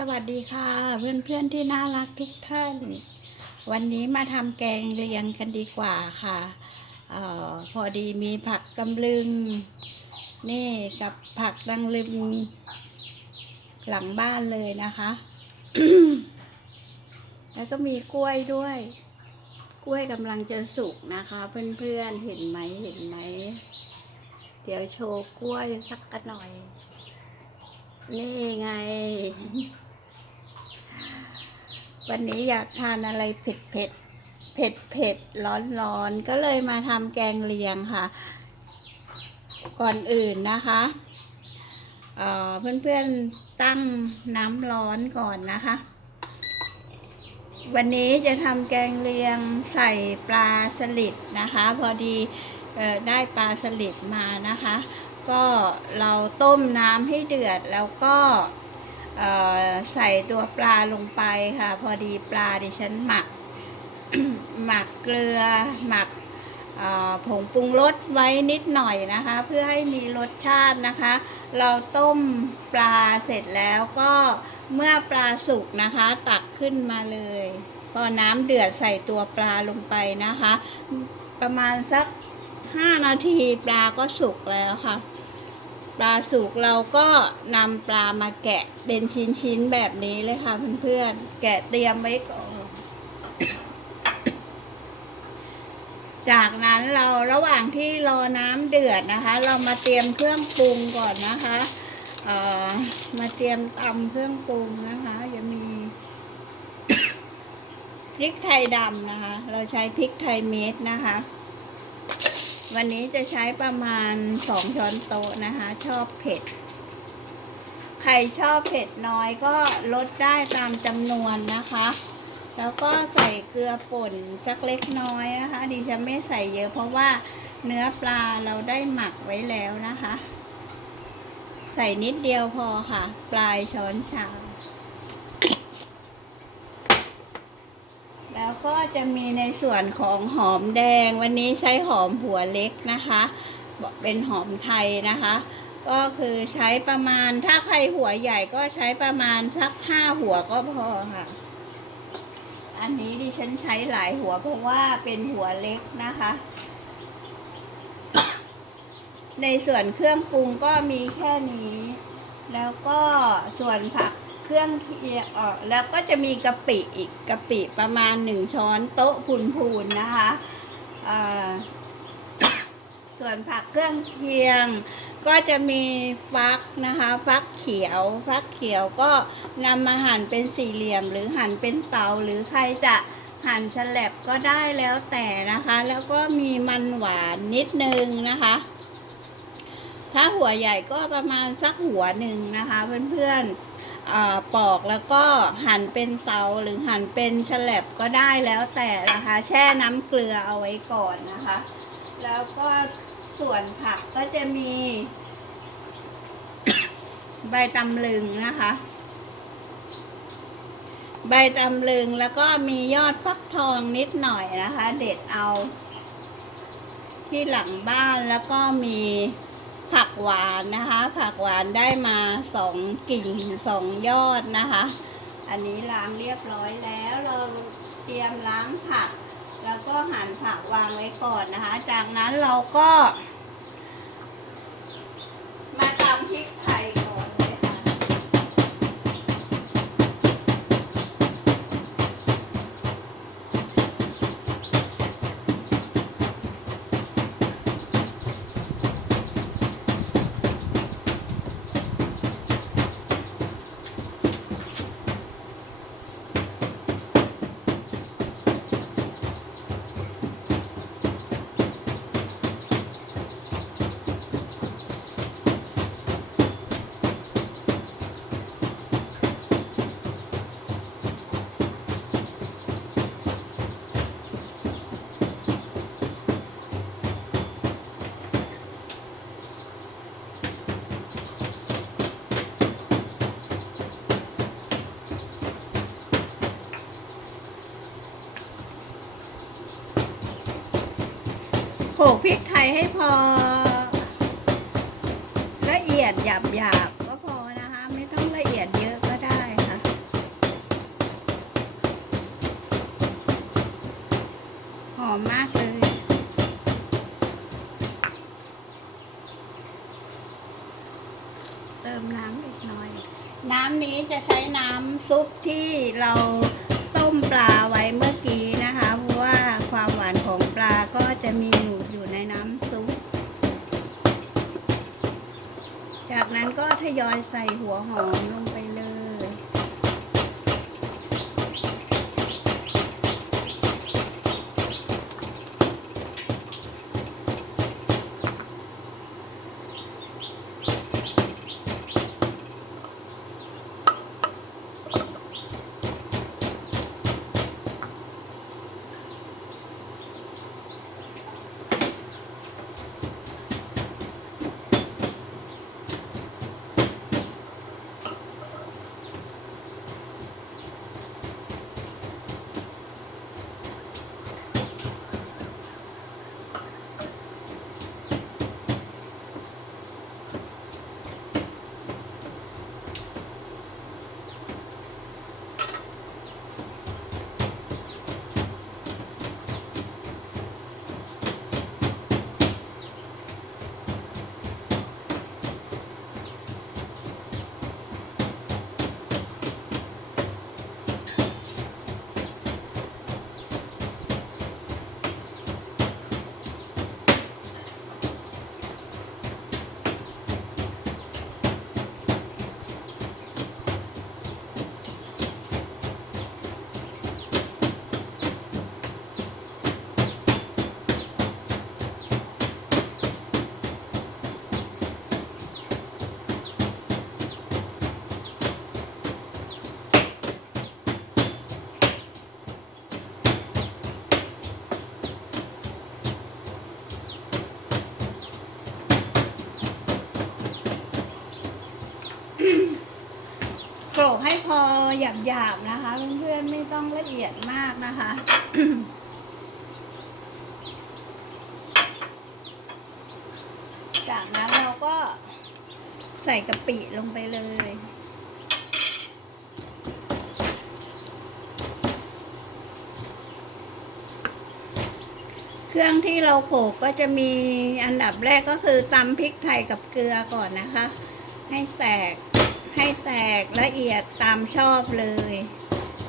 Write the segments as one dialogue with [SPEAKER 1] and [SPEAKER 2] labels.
[SPEAKER 1] สวัสดีค่ะเพื่อนๆที่น่ารักทุกท่าน วันนี้มาทำแกงเลียงกันดีกว่าค่ะออพอดีมีผักตำลึง นี่กับผักตำลึง หลังบ้านเลยนะคะ แล้วก็มีกล้วยด้วย กล้วยกำลังจะสุกนะคะ เพื่อนๆเห็นไหมเห็นไหม เดี๋ยวโชว์กล้วยสักกันหน่อยนี่ไง วันนี้อยากทานอะไรเผ็ดเผ็ดเผ็ดเผ็ดร้อนร้อนก็เลยมาทำแกงเลียงค่ะ ก่อนอื่นนะคะเอ่อเพื่อนๆตั้งน้ำร้อนก่อนนะคะ วันนี้จะทำแกงเลียงใส่ปลาสลิดนะคะ พอดีอได้ปลาสลิดมานะคะ ก็เราต้มน้ำให้เดือดแล้วก็ ใส่ตัวปลาลงไปค่ะ พอดีปลาดิฉันหมัก หมักเกลือหมักผงปรุงรสไว้นิดหน่อยนะคะ เพื่อให้มีรสชาตินะคะ เราต้มปลาเสร็จแล้วก็เมื่อปลาสุกนะคะ ตักขึ้นมาเลย พอน้ำเดือดใส่ตัวปลาลงไปนะคะ ประมาณสักห้านาทีปลาก็สุกแล้วค่ะ ปลาสุกเราก็นำปลามาแกะเป็นชิ้นๆแบบนี้เลยค่ะเพื่อนๆแกะเตรียมไว้ก่อนจากนั้นเราระหว่างที่รอน้ำเดือดนะคะ เรามาเตรียมเครื่องปรุงก่อนนะคะเอ่อมาเตรียมตำเครื่องปรุงนะคะ จะมีพริกไทยดำนะคะ เราใช้พริกไทยเม็ดนะคะ วันนี้จะใช้ประมาณสองช้อนโต๊ะนะคะ ชอบเผ็ด ใครชอบเผ็ดน้อยก็ลดได้ตามจำนวนนะคะ แล้วก็ใส่เกลือป่นสักเล็กน้อยนะคะ ดิฉันไม่ใส่เยอะเพราะว่าเนื้อปลาเราได้หมักไว้แล้วนะคะ ใส่นิดเดียวพอค่ะ ปลายช้อนชา แล้วก็จะมีในส่วนของหอมแดง วันนี้ใช้หอมหัวเล็กนะคะ เป็นหอมไทยนะคะ ก็คือใช้ประมาณถ้าใครหัวใหญ่ก็ใช้ประมาณสักห้าหัวก็พอค่ะ อันนี้ดิฉันใช้หลายหัวเพราะว่าเป็นหัวเล็กนะคะ ในส่วนเครื่องปรุงก็มีแค่นี้ แล้วก็ส่วนผัก เครื่องเคียงเออแล้วก็จะมีกะปิอีกกะปิประมาณหนึ่งช้อนโต๊ะพูนๆนะคะส่วนผักเครื่องเคียง ก็จะมีฟักนะคะ ฟักเขียว ฟักเขียวก็นำมาหั่นเป็นสี่เหลี่ยม หรือหั่นเป็นเตาหรือใครจะหั่นฉลับก็ได้แล้วแต่นะคะ แล้วก็มีมันหวานนิดนึงนะคะ ถ้าหัวใหญ่ก็ประมาณสักหัวหนึ่งนะคะเพื่อนๆ ปอกแล้วก็หั่นเป็นเตาหรือหั่นเป็นฉลับก็ได้แล้วแต่นะคะ แช่น้ำเกลือเอาไว้ก่อนนะคะ แล้วก็ส่วนผักก็จะมี ใบตำลึงนะคะ ใบตำลึงแล้วก็มียอดฟักทองนิดหน่อยนะคะ เด็ดเอา ที่หลังบ้านแล้วก็มี ผักหวานนะคะ ผักหวานได้มาสองกิ่งสองยอดนะคะ อันนี้ล้างเรียบร้อยแล้วเราเตรียมล้างผัก แล้วก็หั่นผักวางไว้ก่อนนะคะ จากนั้นเราก็ มาตำพริกไท โขกพริกไทยให้พอ ละเอียดหยาบหยาบก็พอนะคะ ไม่ต้องละเอียดเยอะก็ได้ค่ะ หอมมากเลยเติมน้ำอีกหน่อย น้ำนี้จะใช้น้ำซุปที่เราต้มปลาไว้เมื่อกี้นะคะ ความหวานของปลาก็จะมีอยู่อยู่ในน้ำซุป จากนั้นก็ทยอยใส่หัวหอมลงไปเลย โขลกให้พอ หยาบๆนะคะ เพื่อนๆไม่ต้องละเอียดมากนะคะจากนั้นเราก็ใส่กะปิลงไปเลย เครื่องที่เราโขกก็จะมีอันดับแรกก็คือตำพริกไทยกับเกลือก่อนนะคะ ให้แตก ให้แตกละเอียดตามชอบเลย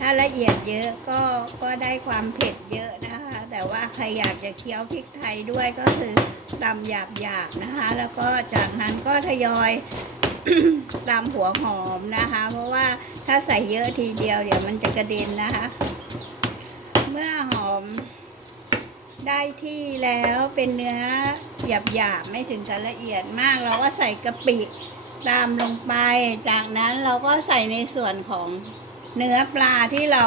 [SPEAKER 1] ถ้าละเอียดเยอะก็ก็ได้ความเผ็ดเยอะนะคะ แต่ว่าใครอยากจะเคี้ยวพริกไทยด้วยก็คือตำหยาบๆนะคะ แล้วก็จากนั้นก็ทยอยตำหัวหอมนะคะ เพราะว่าถ้าใส่เยอะทีเดียวเดี๋ยวมันจะกระเด็นนะคะ เมื่อหอมได้ที่แล้วเป็นเนื้อหยาบๆไม่ถึงกับละเอียดมาก เราก็ใส่กะปิ ตามลงไป จากนั้นเราก็ใส่ในส่วนของเนื้อปลาที่เรา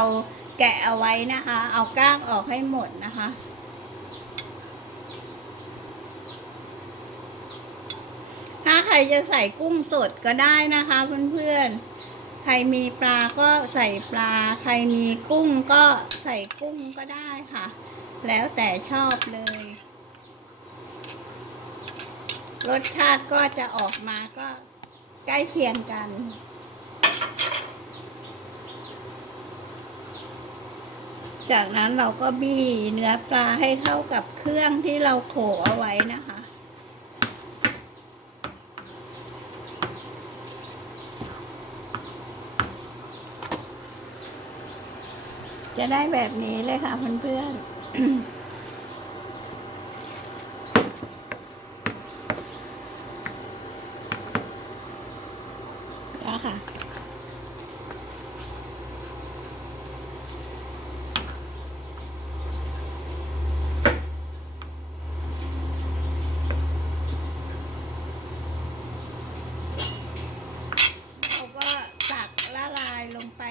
[SPEAKER 1] แกะเอาไว้นะคะ เอาก้างออกให้หมดนะคะ ถ้าใครจะใส่กุ้งสดก็ได้นะคะเพื่อนๆ ใครมีปลาก็ใส่ปลา ใครมีกุ้งก็ใส่กุ้งก็ได้ค่ะ แล้วแต่ชอบเลย รสชาติก็จะออกมาก็ ใกล้เคียงกัน จากนั้นเราก็บี้เนื้อปลาให้เข้ากับเครื่องที่เราโขลกเอาไว้นะคะ จะได้แบบนี้เลยค่ะเพื่อนๆ แล้วค่ะ เราก็ตักละลายลงไป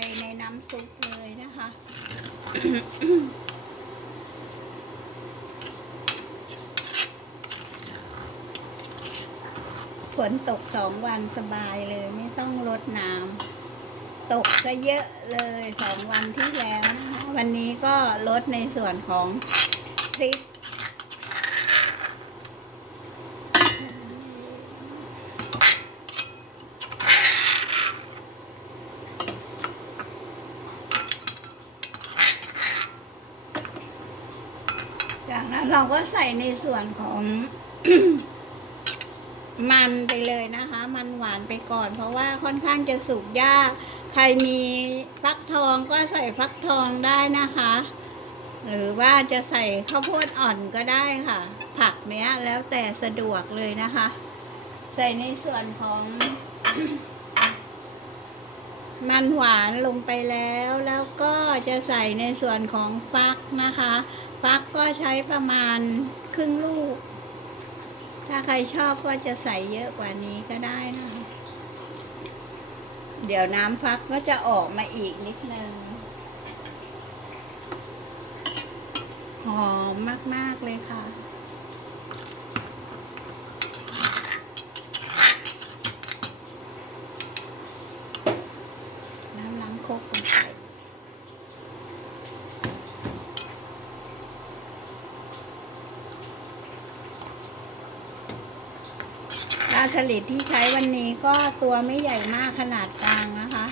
[SPEAKER 1] ซุปเลยนะคะ ฝนตกสองวันสบายเลยไม่ต้องรดน้ำตกซะเยอะเลยสองวันที่แล้วนะคะวันนี้ก็ลดในส่วนของพริก จากนั้น เราก็ใส่ในส่วนของมันไปเลยนะคะ มันหวานไปก่อน เพราะว่าค่อนข้างจะสุกยาก ใครมีฟักทองก็ใส่ฟักทองได้นะคะ หรือว่าจะใส่ข้าวโพดอ่อนก็ได้ค่ะ ผักเนี้ยแล้วแต่สะดวกเลยนะคะ ใส่ในส่วนของมันหวานลงไปแล้ว แล้วก็จะใส่ในส่วนของฟักนะคะ ฟักก็ใช้ประมาณครึ่งลูก ถ้าใครชอบก็จะใส่เยอะกว่านี้ก็ได้นะคะ เดี๋ยวน้ำฟักก็จะออกมาอีกนิดนึง หอมมาก ๆ เลยค่ะ น้ำล้างโคกลงไปปลา สลิดที่ใช้วันนี้ก็ตัวไม่ใหญ่มากขนาดกลางนะคะ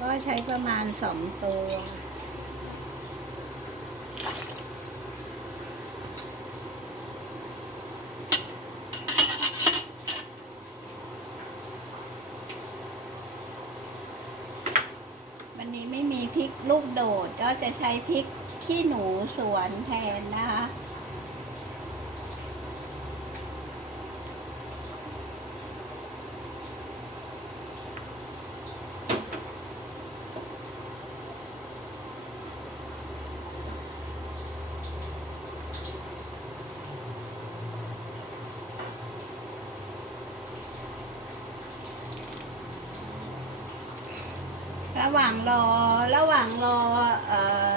[SPEAKER 1] ก็ใช้ประมาณสองตัววันนี้ไม่มีพริกลูกโดดก็จะใช้พริกขี้หนูสวนแทนนะคะ ระหว่างรอระหว่างรอเอ่อ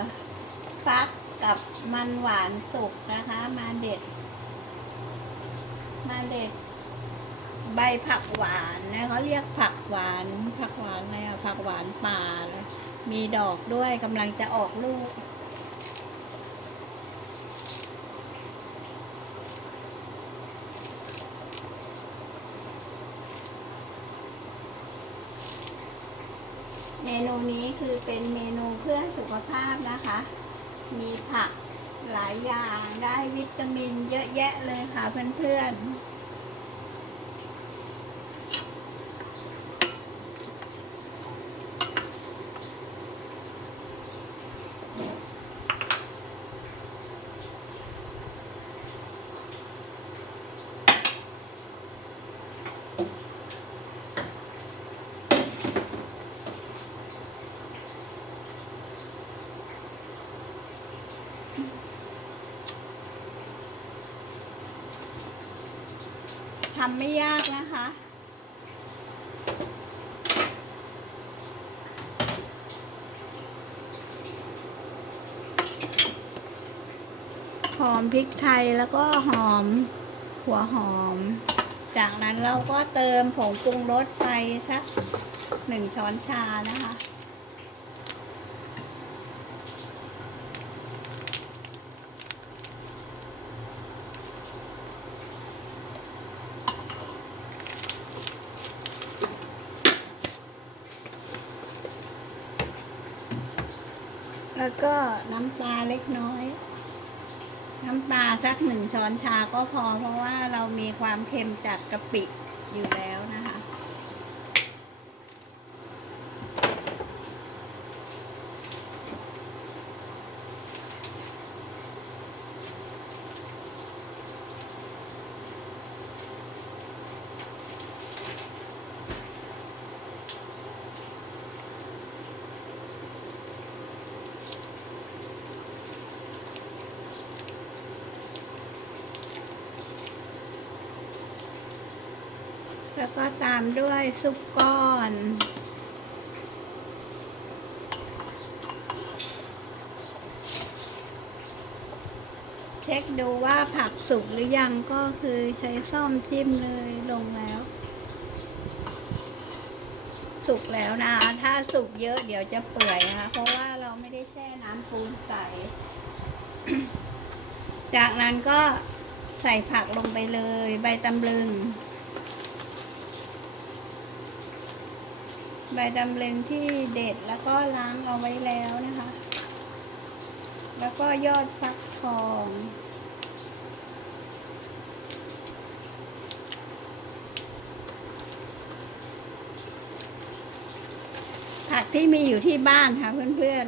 [SPEAKER 1] ฟักกับมันหวานสุกนะคะ มาเด็ด มาเด็ด ใบผักหวานนะเขาเรียกผักหวานผักหวานอะไรอะผักหวานป่าเลยมีดอกด้วยกำลังจะออกลูก นูนี้คือเป็นเมนูเพื่อสุขภาพนะคะ มีผักหลายอย่างได้วิตามินเยอะแยะเลยค่ะเพื่อนๆ ทำไม่ยากนะคะ หอมพริกไทยแล้วก็หอมหัวหอม จากนั้นเราก็เติมผงปรุงรสไปสักหนึ่งช้อนชานะคะ แล้วก็น้ำปลาเล็กน้อย น้ำปลาสักหนึ่ง ช้อนชาก็พอเพราะว่าเรามีความเค็มจากกะปิอยู่แล้วนะคะ แล้วก็ตามด้วยซุปก้อน เช็คดูว่าผักสุกหรือยังก็คือใช้ซ่อมจิ้มเลยลงแล้ว สุกแล้วนะ ถ้าสุกเยอะเดี๋ยวจะเปื่อยนะคะ เพราะว่าเราไม่ได้แช่น้ำปูนใส่จากนั้นก็ใส่ผักลงไปเลย ใบตำลึง ใบดำเลนที่เด็ดแล้วก็ล้างเอาไว้แล้วนะคะ แล้วก็ยอดฟักทอง ผักที่มีอยู่ที่บ้านค่ะเพื่อน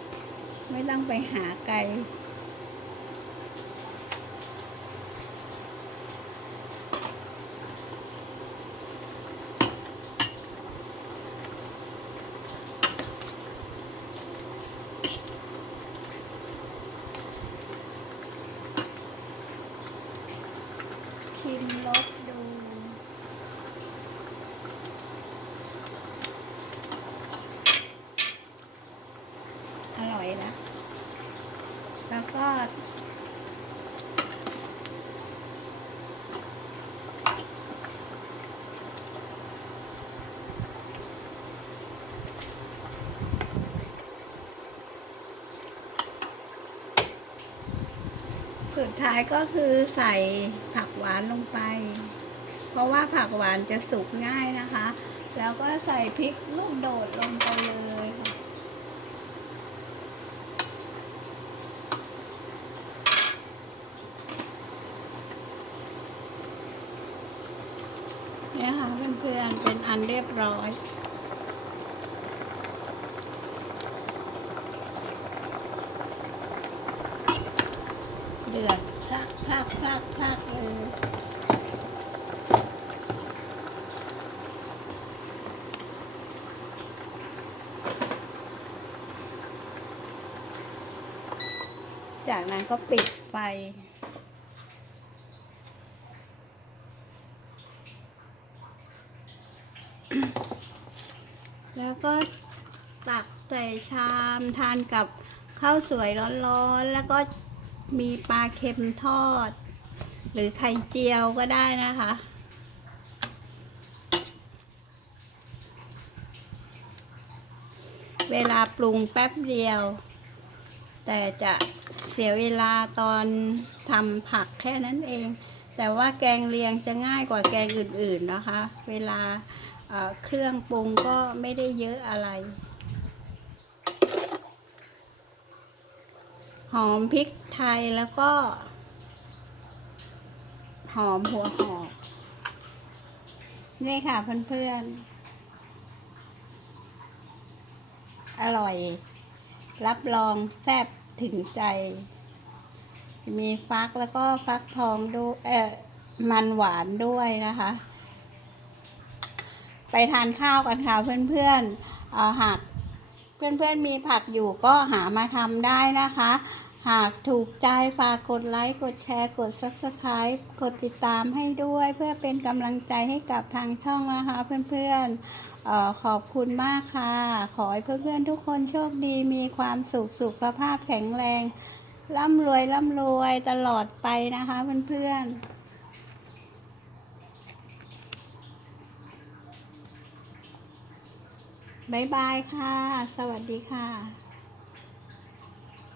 [SPEAKER 1] ๆ ไม่ต้องไปหาไกล ท้ายก็คือใส่ผักหวานลงไป เพราะว่าผักหวานจะสุกง่ายนะคะ แล้วก็ใส่พริกลูกโดดลงไปเลยค่ะเนี่ยค่ะเพื่อนๆเป็นอันเรียบร้อย เดือดพลักพลักพลักพลักเลย จากนั้นก็ปิดไฟ แล้วก็ตักใส่ชามทานกับข้าวสวยร้อนๆ แล้วก็มีปลาเค็มทอด หรือไข่เจียวก็ได้นะคะเวลาปรุงแป๊บเดียว แต่จะ เสียเวลาตอนทำผักแค่นั้นเอง แต่ว่าแกงเลียงจะง่ายกว่าแกงอื่นๆนะคะ เวลาเอ่อเครื่องปรุงก็ไม่ได้เยอะอะไร หอมพริกไทยแล้วก็ หอมหัวหอมนี่ค่ะเพื่อนๆ อร่อย รับรองแซ่บ ถึงใจ มีฟักแล้วก็ฟักทองด้วยเออมันหวานด้วยนะคะ ไปทานข้าวกันค่ะเพื่อนๆเอาหากเพื่อนๆมีผักอยู่ก็หามาทำได้นะคะ หากถูกใจฝากกดไลค์ กดแชร์ กด subscribe กดติดตามให้ด้วย เพื่อเป็นกำลังใจให้กับทางช่องนะคะเพื่อนๆ ขอบคุณมากค่ะ ขอให้เพื่อนๆทุกคนโชคดีมีความสุขสุขภาพแข็งแรง ร่ำรวยร่ำรวยตลอดไปนะคะเพื่อนๆบ๊ายบายค่ะ สวัสดีค่ะ